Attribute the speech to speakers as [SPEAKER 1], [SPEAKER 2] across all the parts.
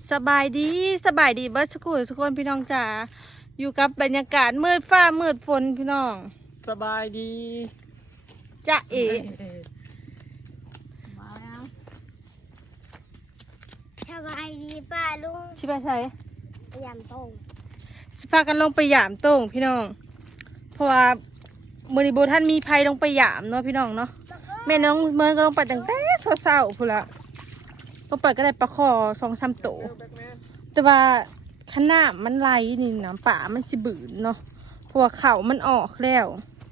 [SPEAKER 1] สบายดีเบิร์ดสกุลทุกคนพี่น้องจ๋าอยู่กับบรรยากาศมืดฟ้ามืดฝนพี่น้อง
[SPEAKER 2] สบายดี
[SPEAKER 1] จะเอ๋
[SPEAKER 3] มาแล้วสบายดีป้าลุง
[SPEAKER 1] ชิบะใส่
[SPEAKER 3] พยายามต้ง
[SPEAKER 1] สิพากันลงไปยามโต้งพี่น้องเพราะว่ามือนีโบท่านมีภัยลงไปยามเนาะพี่น้องเนาะแม่น้องเมินก็ลงไปตั้งแต่เศร้าๆพูดละลงไปก็ได้ปลาคอ2-3 ตัวแต่ว่าขนาดมันไหลนี่น้ำป่ามันสิบืนเนาะเพราะว่าเขามันออกแล้ว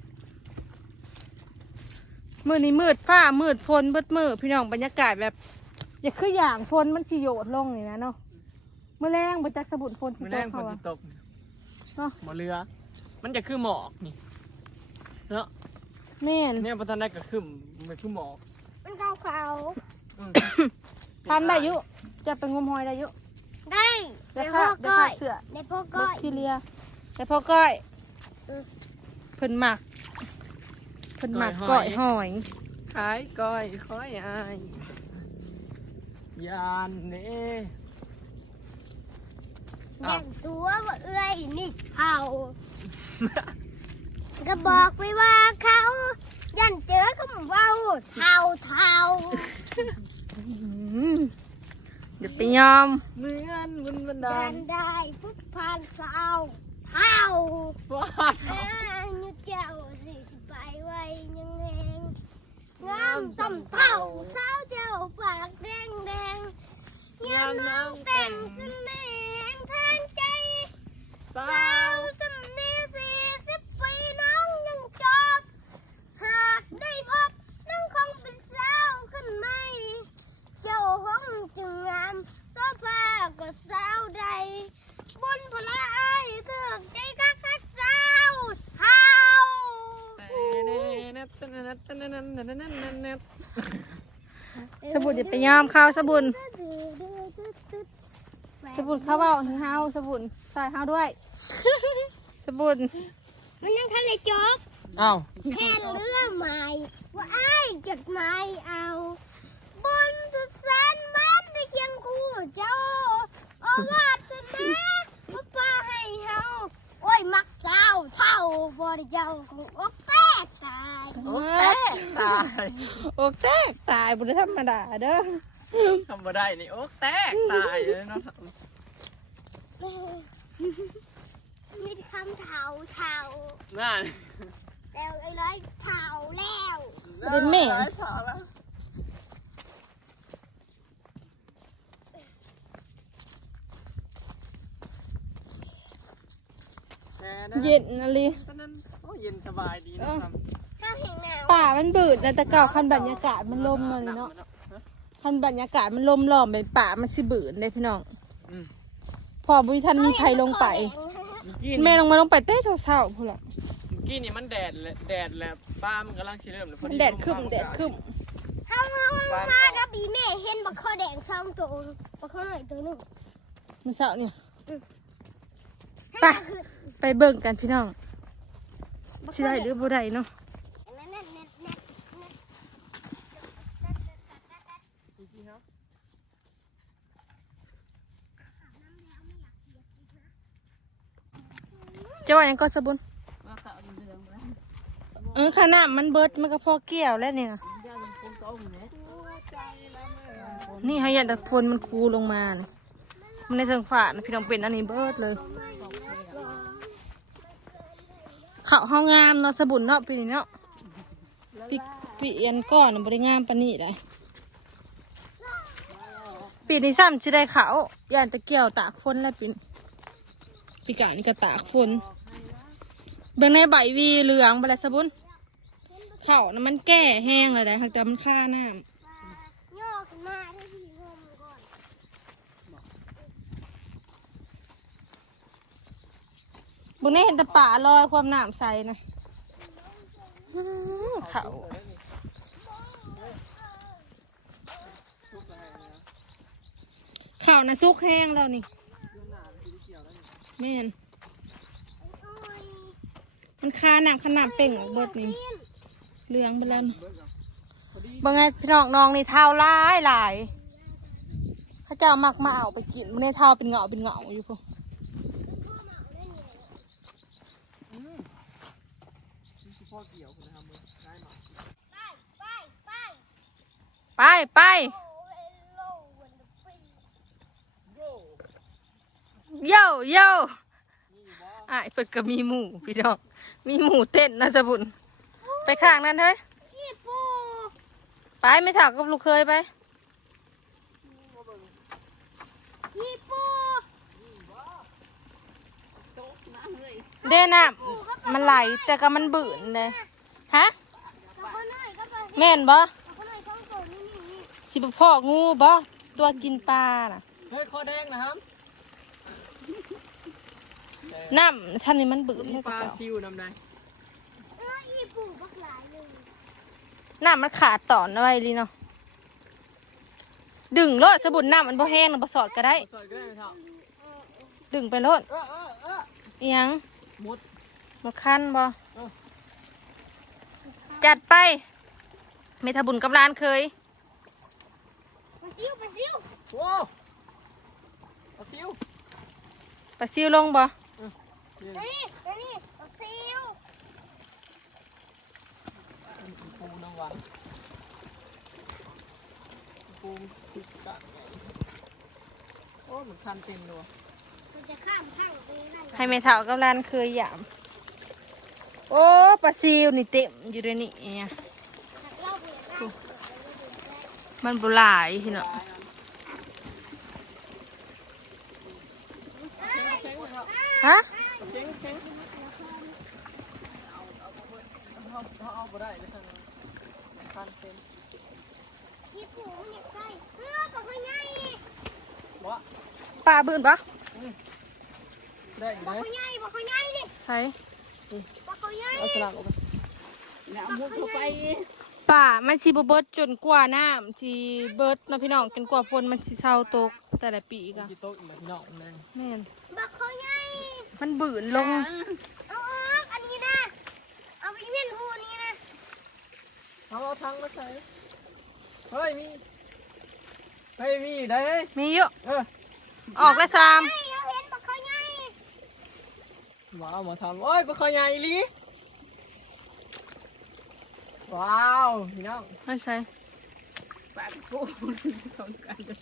[SPEAKER 1] มือนี้มืดฟ้ามืดฝนเบิดมืดพี่น้องบรรยากาศแบบอย่าคืออย่างฝนมันสิโยดลงนี่นะเนาะเมื่อแรงบรรจักสบุนฝนสิตกเขา
[SPEAKER 2] ตกเนาะหมอเรือมันจะคือหมอกนี่เนาะ
[SPEAKER 1] แม่น
[SPEAKER 2] เนี่ยพอท่านได้ก็คือมันคือหมอก
[SPEAKER 3] มันขาว
[SPEAKER 1] ทำได้ยุจะไปงมหอยได้ยุ
[SPEAKER 3] ได้ในพ่อก้อยในพ่อก้อย
[SPEAKER 1] ขี้เลียในพ่อก้อยเพิ่นหมักก้อยหอย
[SPEAKER 2] ขายก้อยค่อยอายยานเน่
[SPEAKER 3] อย่างตัวว่าเอ้ยนี่เขาก็บอกไว้ว่าเขายันเจอเขาเว้าเท่า
[SPEAKER 1] อย่าไปยอม
[SPEAKER 2] เหมือนบุญบันดา
[SPEAKER 3] ยั
[SPEAKER 2] ล
[SPEAKER 3] นได้พุกพันสาวเท่า
[SPEAKER 2] ว้าว
[SPEAKER 3] ยุเจ้าสิไปไว้ยังแงงามซ้ำเท่าสาวเจ้าปากแดงยามน้องแต่งสแนงทางใจสาวจำนี้40 ปีน้องยังจบหากได้พบน้องคงเป็นสาวขึ้นไหมเจ้าคงจึงงามโซฟาก็สาวใดบนพละอายเถือกใจคักสาวเท้า
[SPEAKER 1] สบุนอย่าไปยอมข้าวสบุนข้าวเบาให้เฮาสบุนใส่เฮาด้วยสบุน
[SPEAKER 3] มันยังทันเลยจบ
[SPEAKER 2] อ้าว
[SPEAKER 3] แค่เรื่องใหม่ว่าอ้ายจดหมายเอาบนสุดแสนมันได้เคียงคู่เจ้าโอวาสนาว่าป้าให้เฮาโอ้ยมักสาวเท่าบ่ได้เจ้าของอกแตกตาย
[SPEAKER 1] อกแตกตายบุญธรรมดาเด้อ
[SPEAKER 2] ทำมาได้นี่อกแตกตายเลยเนาะ
[SPEAKER 3] มีคำเท่า
[SPEAKER 2] นั่น
[SPEAKER 3] แล้วไอ้ร้อยเท่าแล้ว
[SPEAKER 1] เป็นแม่เย็นนะลิ
[SPEAKER 2] เย็นสบายดีนะครับ
[SPEAKER 1] ป่ามันบืดนะแต่เก่าคันบรรยากาศมันลมเลยเนาะคันบรรยากาศมันลมล้อมไปป่ามันสิบืดเลยพี่น้องพอบุญทันมีภัยลงไปแม่ลงไปเต้เช้าๆพอละ
[SPEAKER 2] กี้นี่มันแดดแล้วป้ามันกำลังเริ่มเลย
[SPEAKER 1] แดดขึ้น
[SPEAKER 3] เขามากับปีแม่เห็นบักข้อแดง2 ตัวบักข้อหน่อยตัวนึง
[SPEAKER 1] มันเช้าเนี่ยไปเบิ่งกันพี่น้องสิได้หรือบ่ได้เนาะจะว่ายังก็สบุนขนาดมันเบิดมันก็พอเกี่ยวแล้วเนี่ยนี่เขาอยากแต่ฝนมันคูลงมาเนี่ยมันในเชิงฝาพี่น้องเป็นอันนี้เบิดเลยเขาเฮางามเนาะสบุนเนาะปีนี้เนาะปีเอียนก้อนบริงามปานนี้ได้ปีนี้ซ้ำจะได้เขาอยากจะเกี่ยวตากฝนแล้วปีกานี่ก็ตากฝนเบื้องในใบวีเหลืองไปแล้วสบุนเขานะมันแก่แห้งเลยได้หากแต่มันฆ่าน้ำบนนี้เห็นแต่ป่าลอยความน้ำใสนะเขานะซุกแห้งแล้วนี่แม่นมันคาหนักขนาดเป่งออกเบิดนี่เหลืองไปแล้วบางไงพี่น้องนี่เท้าลายเขาเจ้ามักมาเอาไปกินมันในเท่าเป็นเหงาอยู่พวก
[SPEAKER 2] พ่อเกี่ยวคุณนะครับมึงได้มา
[SPEAKER 1] ไป โย่อ้ายเปิดก็มีหมูพี่น้องมีหมูเต้นนะสะบุญไปข้างนั้นเฮ้ยไปไม่ถากกับลูกเคยไปเด้น่ะมันไหลแต่ก็มันบื่นเลยฮะแม่นบ่สิบพ่องูบ่ตัวกินปลาน่ะ
[SPEAKER 2] เฮ้ยคอแดงนะครับ
[SPEAKER 1] น้ำชั้นนี้มันบื่น
[SPEAKER 2] มี
[SPEAKER 1] เลย
[SPEAKER 2] ปลา
[SPEAKER 1] เจ้า
[SPEAKER 2] ซิวน้ำได้
[SPEAKER 1] น้ำมันขาดตอนเอาไว้ลีเนาะดึงโลดสะบุญน้ำมันบ่แห้งนะบ่สอดก็ได้
[SPEAKER 2] สวยก็ได้ไหมครับ
[SPEAKER 1] ดึงไปโลดอิหยัง
[SPEAKER 2] มุด
[SPEAKER 1] หมดคันบ่
[SPEAKER 2] เออ
[SPEAKER 1] จัดไปเมทาบุญกับร้านเคย
[SPEAKER 3] ปลาซิว
[SPEAKER 2] โว้ปลาซิว
[SPEAKER 1] ปลาซิวลงบ่
[SPEAKER 3] นี่ปลาซิว
[SPEAKER 2] ปูน้ำหวานปูติดกะไงโอ้เหมือนคันเต็มเลย
[SPEAKER 3] มันจะข้ามข้างไปนั่น
[SPEAKER 1] ให้เมทากับร้านเคยหยามโอ้ปลาซิวนี่เต็มอยู่ในนี้เนี่ย
[SPEAKER 3] เราเปลี่ยนได้
[SPEAKER 1] มันบ่หลายพี่เนาะฮะ
[SPEAKER 2] เจ๊งเอาไปได้เลยคันเต็ม
[SPEAKER 3] ยี่ปูมันอยากใส่ก็ค่อยง่าย
[SPEAKER 2] บ่
[SPEAKER 1] ปลาบื่นปะ
[SPEAKER 2] ได้อยู่
[SPEAKER 3] บ่
[SPEAKER 2] ไหม
[SPEAKER 3] ค่อยง่ายดิ
[SPEAKER 1] ใช่
[SPEAKER 3] บ่ค่อยง่าย
[SPEAKER 2] เอาสลักออกไปเนี่ยมุดเข้าไป
[SPEAKER 1] ป่ามันสิบ่เบิดจนกว่าน้ำสิเบิดเนาะพี่น้องจนกว่าฝนมันสิเศร้าตกแต่ละปีก็
[SPEAKER 2] ที่โต๊ะอีกมาที่นอกนั่น
[SPEAKER 1] แม่น
[SPEAKER 3] บ่ค่อยง่าย
[SPEAKER 1] มันบื่นลง
[SPEAKER 3] เอาออกอันนี้นะเอาไปเวียนหูนี้นะ
[SPEAKER 2] เอาทั้งมาใส่เฮ้ยมีได้เฮ้ย
[SPEAKER 1] มีเยอะ
[SPEAKER 2] เออ
[SPEAKER 1] ออกไปสาม
[SPEAKER 3] เฮ้ยเอาเห็นบ่ค่อยง่าย
[SPEAKER 2] ว้าวมาทำโอ้ยปลาคอใหญ่อีหลีว้าวพี่น้อง
[SPEAKER 1] ไม่ใช่
[SPEAKER 2] แปดปูสองกันเลย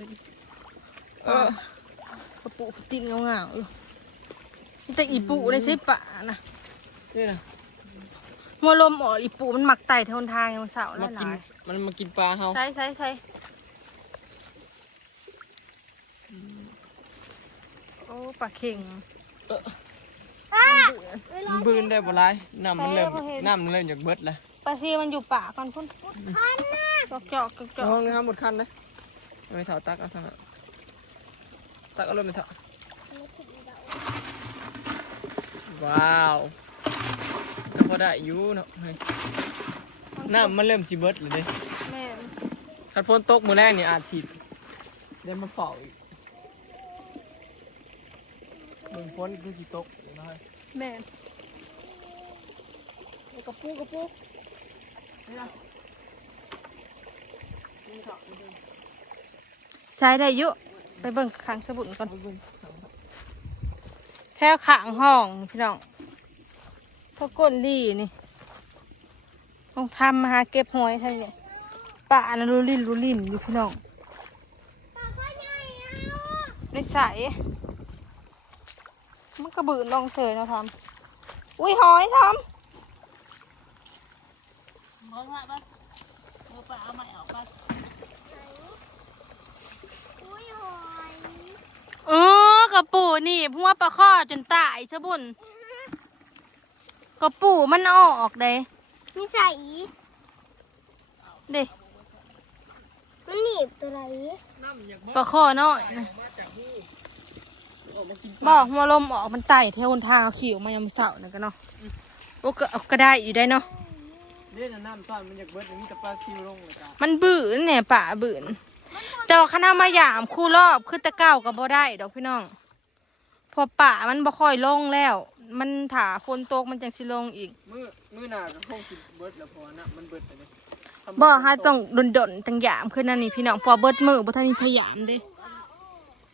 [SPEAKER 1] กระปุกติ่งเงาๆอยู่มีแต่อีปูในใช่ป่านะ
[SPEAKER 2] นี่นะ
[SPEAKER 1] มัวลมออกอีปูมันหมักไต่ทนทางยังเสาห
[SPEAKER 2] มากิน
[SPEAKER 1] ลาย
[SPEAKER 2] มันมากินปลาเฮา
[SPEAKER 1] ใช่โอ้ปลาเข่ง
[SPEAKER 2] มันบืนได้บ่ไรน้ำมันเริ่มจากเบิดแล้ว
[SPEAKER 1] ปลาซีมันอยู่ป่าก่อนพุ่น
[SPEAKER 3] คันนะ
[SPEAKER 1] จอก
[SPEAKER 2] ห้องนี้ครับหมดคันเลยไม่เท่าตักเอาทางนั้นตักเอาเลยไม่เท่าว้าวแล้วพอได้อยู่เนาะเฮ้ยน้ำมันเริ่มสิเบิดเลยเด้
[SPEAKER 1] แม่น
[SPEAKER 2] คันฝนตกมือแรกนี่อาจฉีดเดี๋ยวมาเฝ้าอีกเบิ่งฝนคือสิตกอยู่นะเฮ้ย
[SPEAKER 1] แม่น
[SPEAKER 2] กระปุกนี่นะนี่เถอะนี่เบิ่ง
[SPEAKER 1] ใช้ได้เยอะไปเบิ่งขังสบุนก่อน
[SPEAKER 2] เอาเบิ่ง
[SPEAKER 1] แถวขางห้องพี่น้องพวกก้นลี่นี่ต้องทำมาหาเก็บหอยใช่เนี่ยป่านะรูลิ่นอยู่พี่น้อง
[SPEAKER 3] ปลาค่อยง่ายเอา
[SPEAKER 1] ในใสมันกระบืนลองเสยนะทำอุ้ยหอยท
[SPEAKER 3] อุ้ยหอย
[SPEAKER 1] ำกระปูนี่พวกปลาข้อจนตายสบุนกระปูมันออกเด้
[SPEAKER 3] มีใส่
[SPEAKER 1] เด้
[SPEAKER 3] มันหนีบตัวไหน
[SPEAKER 2] น้ำอยาก
[SPEAKER 1] ปลาข้อน้อยนะ
[SPEAKER 2] มาจากหูออกมากิน
[SPEAKER 1] บอกหัวลมออกมันไต่เทวนทางเอาขี่ออกมายามเสาร์นั่นก็เนาะโอ้ก็เอาก็ได้อยู่ได้เนาะ
[SPEAKER 2] เล่นน้ำซ่อนมันอยากเบิดมีแต่ปลาซิวลงเลยจ้ะ
[SPEAKER 1] มันบืนเนี่ยป่าบืนแต่ว่าคณะมาหยามคู่รอบคือแตะเก้าก็บ่ได้ดอกพี่น้องเพอป่ามันบ่ค่อยลงแล้ว มันถาฝนตกมันจังสิลงอีก
[SPEAKER 2] มือหนาก็คงสิเบิดแล้วพอนะมันเบิดไปเลย
[SPEAKER 1] บ่ฮะต้องดนๆตังหยามขึ้นนั่นนี่พี่น้องพอเบิดมือบ่ทันมีพยายามเด้
[SPEAKER 3] อ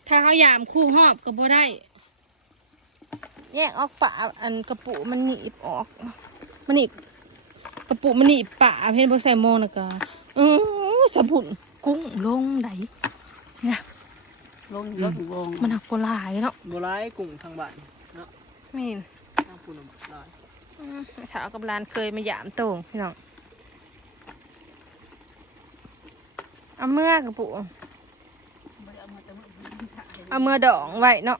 [SPEAKER 1] ถ้าเขายามคู่หอบก็บ่ได้แยกออกป่าอันกระปุกมันหนีบออกมันหนีบกระปุกมันหนีบป่าเพื่อนบ่ใส่โมงนะกะสะบุนกุ้งลงไหนเนี่ย
[SPEAKER 2] ลงยอดวง
[SPEAKER 1] มันหักโบหลายเนาะ
[SPEAKER 2] โบราณกลุ่มทางบ้านเนาะ
[SPEAKER 1] ไม่เห็น
[SPEAKER 2] ทางปูนลาย
[SPEAKER 1] ถาวกับร้านเคยมายามโต่งพี่น้องเอาเมื่อกระปุกเอาเมื่อดองไว้เนาะ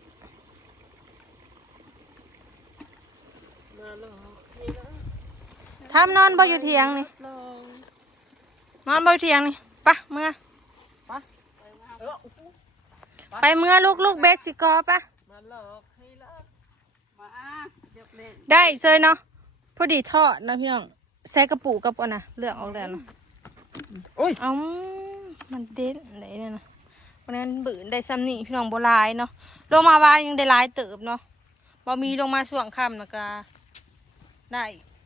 [SPEAKER 2] มาแล้ว
[SPEAKER 1] ทำนอนบ่อยู่เทียงนี่นอนบ่อยู่เทียงนี่ปะเมื่อไปเมื่อลูกเบสสิกอปะ
[SPEAKER 2] มาหลอกให้ละมาเดี๋ยวเล่น
[SPEAKER 1] ได้เซยเนาะพอดีทอดนะพี่น้องใส่กระปุกกับก่อนนะเลือกออกแล้วเนาะ
[SPEAKER 2] โอ้ย
[SPEAKER 1] เอามันเด่นไหนเนี่ยนะวันนั้นบืนได้ซ้ำนี่พี่น้องโบรายเนาะลงมาวานยังได้หลายเติบเนาะบ่มีลงมาช่วงค่ำนะกะได้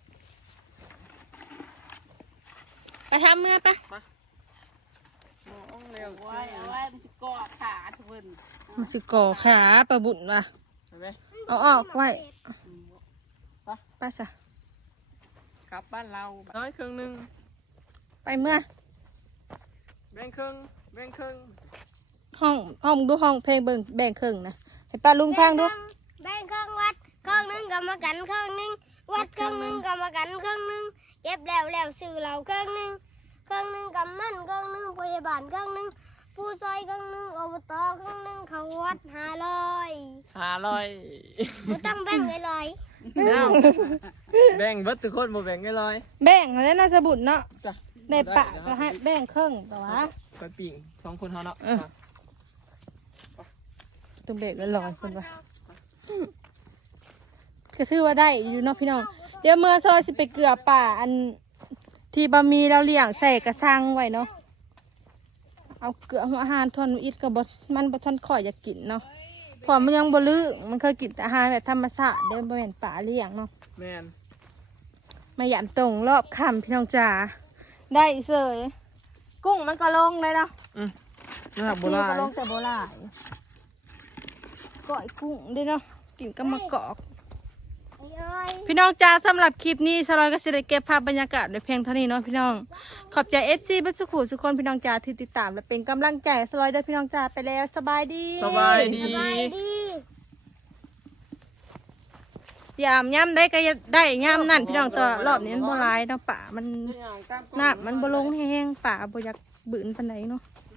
[SPEAKER 1] ไปทำเมื่อปะ
[SPEAKER 2] มองเร็ว
[SPEAKER 4] ไว้เอาไว้มันจะกอดขาทุกคน
[SPEAKER 1] มันจะก่อขาปลาบุญว่ะ
[SPEAKER 2] เห็นไหม
[SPEAKER 1] เอาออกไว้ไปซะ
[SPEAKER 2] กลับบ้านเราน้อยครึ่งหนึง
[SPEAKER 1] ไปเมื่อ
[SPEAKER 2] แบ่งครึ่งแบ่งครึ่ง
[SPEAKER 1] ห้องดูห้องเพลงเบิ่งแบ่งครึ่งนะให้ป้าลุงฟังดู
[SPEAKER 3] แบ่งเครื่องวัดเครื่องหนึงกรรมกันเครื่องหนึงวัดเครื่องหนึงกรรมกันเครื่องหนึงเย็บแล้วซื้อเราเครื่องหนึงกำมันเครื่องหนึงพยาบาลเครื่องหนึงผู้ซอยเครื่องหนึงอบตเครื่องหนึงเขาวัด500
[SPEAKER 2] 500
[SPEAKER 3] บ่ต้องแบ่งเลย
[SPEAKER 2] แล้วแบ่งเบิดทุกคนบ่แบ่งไงลอย
[SPEAKER 1] แบ่งแล้วน่าจะบุญเนาะ
[SPEAKER 2] จ้ะ
[SPEAKER 1] ในปะก็ให้แบ่งครึ่งแต่ว่า
[SPEAKER 2] ไปปิ่ง2คนเฮาเนาะ
[SPEAKER 1] ต้องแบ่งแล้วลอยคนว่าก็ถือว่าได้อยู่เนาะพี่น้องเดี๋ยวเมื่อซอยสิไปเกลือป่าอันที่บะหมี่เราเลี้ยงใส่กระซังไว้เนาะเอาเกลือหัวอาหารทอนอิดกับบมันบะทอนข่อยอยากกินเนาะเพอมันยังบ่ลือมันเคยกินแต่อาหารแบบธรรมชาติเดิมบ่แม่นป่าเลี้ยงเนาะ
[SPEAKER 2] แม่น
[SPEAKER 1] มาหยามตรงรอบค่ำพี่น้องจ๋าได้เสยกุ้งมันก็ลงเลยเนาะ
[SPEAKER 2] นะครับโบ
[SPEAKER 1] กุ้ง
[SPEAKER 2] รา
[SPEAKER 1] ก็
[SPEAKER 2] ณ
[SPEAKER 1] ลงแต่โบราณก้อยกุ้งด้วยเนาะกินกับมะกอก พี่น้องจ้าสำหรับคลิปนี้สลอยก็จะได้เก็บภาพบรรยากาศโดยเพียงเท่านี้เนาะพี่น้องขอบใจFCบัสขุทุกคนพี่น้องจ้าที่ติดตามและเป็นกำลังใจให้สลอยด้วยพี่น้องจ้าไปแล้วสบายดี
[SPEAKER 2] สบายดี
[SPEAKER 3] สบายดี
[SPEAKER 1] ยามย่ำได้ก็ได้ย่ำนั่นพี่น้องตัวรอบนี้มันโบราณเนาะป่ามันน้ำมันโบลงแห้งป่าโบอยากบืนปานไหนเนาะ
[SPEAKER 2] แ